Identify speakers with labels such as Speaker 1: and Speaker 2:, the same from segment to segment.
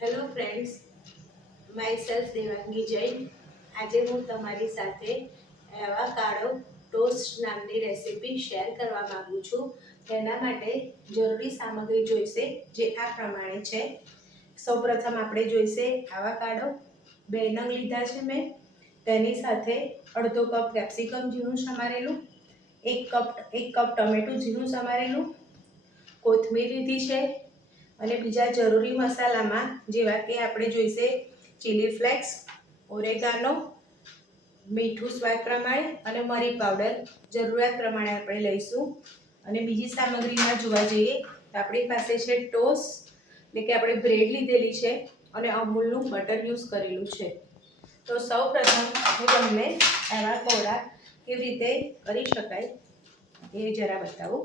Speaker 1: Hello friends myself Devangi Jain આજે હું તમારી સાથે એવા કાળો ટોસ્ટ નામની રેસીપી શેર કરવા માગું છું. તેના માટે જરૂરી સામગ્રી જોઈશે જે આ પ્રમાણે છે. સૌપ્રથમ આપણે જોઈશે આવા કાળો બે નંગ લીધા છે મેં. તેની સાથે અડધો કપ કેપ્સિકમ ઝીણું સમારેલું, એક કપ એક કપ ટમેટું ઝીણું સમારેલું. કોથમીર લીધી છે. અને બીજા જરૂરી મસાલામાં જેવા કે આપણે જોઈશે ચીલી ફ્લેક્સ ઓરેગાનો મીઠું સ્વાદ પ્રમાણે અને મરી પાવડર જરૂરિયાત પ્રમાણે આપણે લઈશું. અને બીજી સામગ્રીમાં જોવા જઈએ તો આપણી પાસે છે ટોસ એટલે કે આપણે બ્રેડ લીધેલી છે અને અમૂલનું બટર યુઝ કરેલું છે. તો સૌ પ્રથમ હું તમને એવા કોળા કેવી રીતે કરી શકાય એ જરા બતાવું.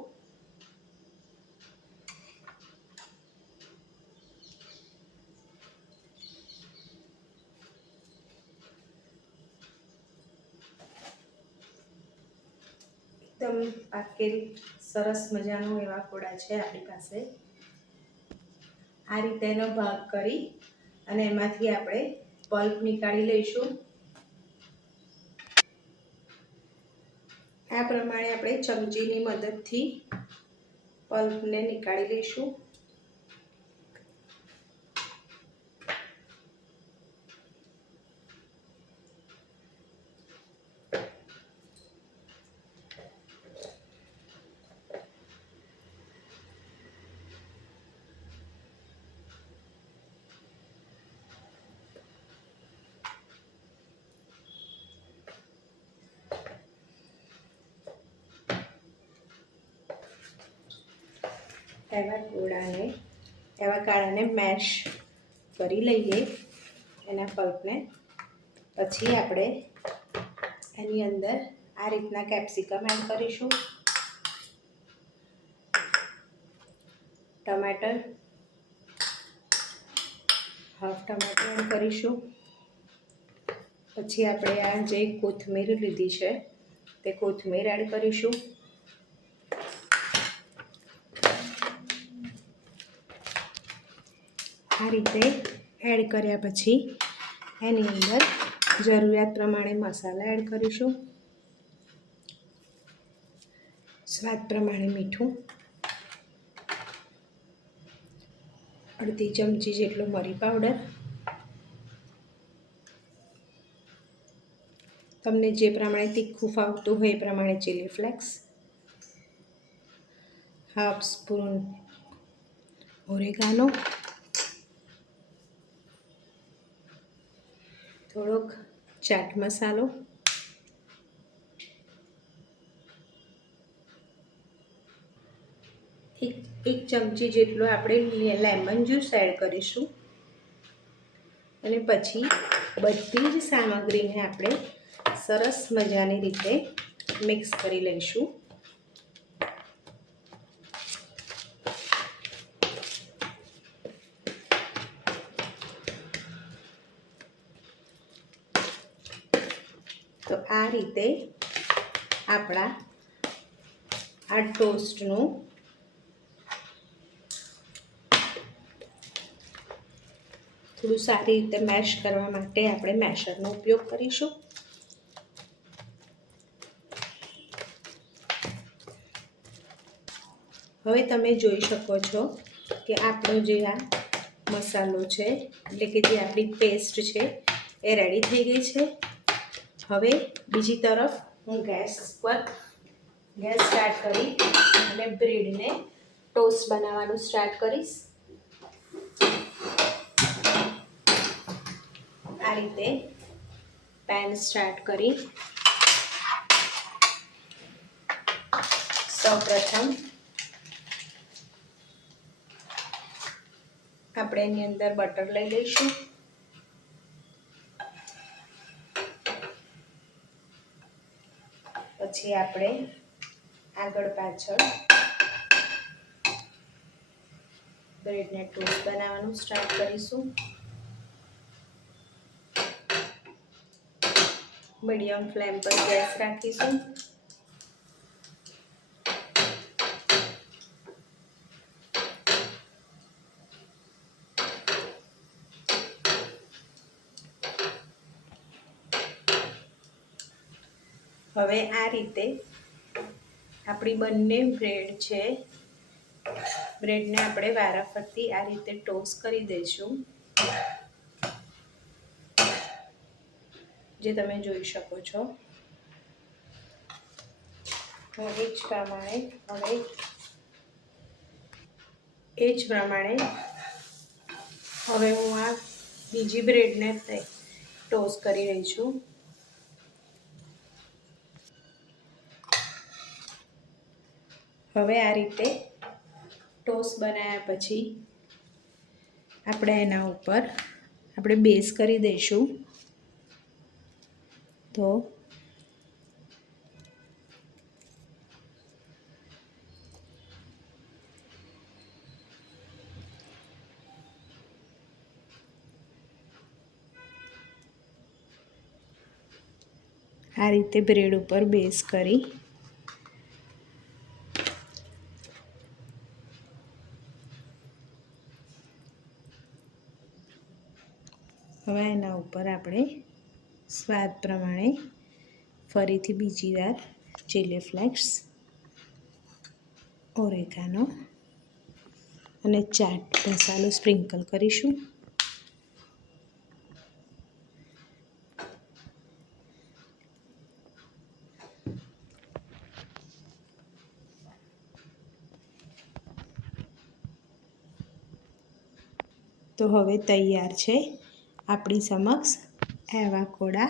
Speaker 1: એકદમ પાકેલ, સરસ મજાનું એવા ફોડા છે આપણી પાસે. આ રીતે એનો ભાગ કરી અને એમાંથી આપણે પલ્પ નીકાળી લઈશું. આ પ્રમાણે આપણે ચમચીની મદદથી પલ્પને નીકાળી લઈશું. એવા ગોળાને, એવા કાળાને મેશ કરી લઈએ એના પલ્પને. પછી આપણે એની અંદર આ રીતના કેપ્સિકમ એડ કરીશું. ટમાટર હાફ ટમાટર એડ કરીશું. પછી આપણે આ જે કોથમીર લીધી છે, તે કોથમીર એડ કરીશું. આ રીતે એડ કર્યા પછી એની અંદર જરૂરિયાત પ્રમાણે મસાલા એડ કરીશું. સ્વાદ પ્રમાણે મીઠું. અડધી ચમચી જેટલો મરી પાવડર. તમને જે પ્રમાણે તીખું ફાવતું હોય એ પ્રમાણે chilli flakes half spoon oregano થોડોક ચાટ મસાલો. એક એક ચમચી જેટલો આપણે લેમન જ્યુસ એડ કરીશું. અને પછી બધી જ સામગ્રીને આપણે સરસ મજાની રીતે મિક્સ કરી લઈશું. તો આ રીતે આપણા આ ટોસ્ટનું થોડું સારી રીતે મેશ કરવા માટે આપણે મેશરનો ઉપયોગ કરીશું. હવે તમે જોઈ શકો છો કે આપણો જે આ મસાલો છે, એટલે કે જે આપણી પેસ્ટ છે, એ રેડી થઈ ગઈ છે. હવે બીજી તરફ હું ગેસ પર, ગેસ સ્ટાર્ટ કરી અને બ્રેડને ટોસ્ટ બનાવવાનું સ્ટાર્ટ કરીશ. આ રીતે પેન સ્ટાર્ટ કરી. સૌપ્રથમ આપણે એની અંદર બટર લઈ લઈશું. પછી આપણે આગળ પાછળ બ્રેડને ટોસ્ટ બનાવવાનું સ્ટાર્ટ કરીશું. મીડિયમ ફ્લેમ પર ગેસ રાખીશું. હવે આ રીતે આપણી બંને બ્રેડ છે. બ્રેડને આપણે વારાફરતી આ રીતે ટોસ કરી દઈશું. જે તમે જોઈ શકો છો. એ જ પ્રમાણે, હવે એ જ પ્રમાણે હવે હું આ બીજી બ્રેડને ટોસ કરી રહી છું. હવે આ રીતે ટોસ બનાવ્યા પછી આપણે એના ઉપર આપણે બેઝ કરી દઈશું. તો આ રીતે બ્રેડ ઉપર બેઝ કરી હવે એના ઉપર આપણે સ્વાદ પ્રમાણે ફરીથી બીજી વાર ચીલી ફ્લેક્સ ઓરેગાનો અને ચાટ મસાલો સ્પ્રિંકલ કરીશું. તો હવે તૈયાર છે આપણી સમક્ષ એવા કોડા